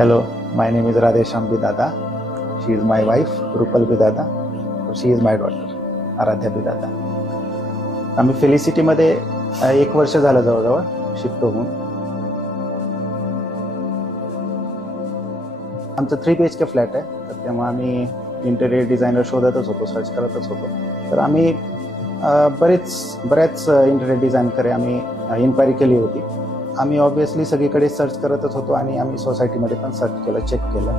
Hello, my name is Radhesham Bidada. She is my wife, Rupal Bidada. She is my daughter, Aradhya Bidada. आम्ही फेलिसिटीमध्ये 1 वर्ष झालं जवळजवळ shift होऊन. आमचं 3 BHK flat आहे, तर तेव्हा आम्ही इंटेरियर डिझायनर शोधतच होतो, सर्च करतच होतो. तर आम्ही बऱ्याच इंटेरियर डिझाईनकडे आम्ही इन्क्वायरी केली होती. आम्ही ऑब्व्हियसली सगळीकडे सर्च करतच होतो आणि आम्ही सोसायटीमध्ये पण सर्च केलं, चेक केलं.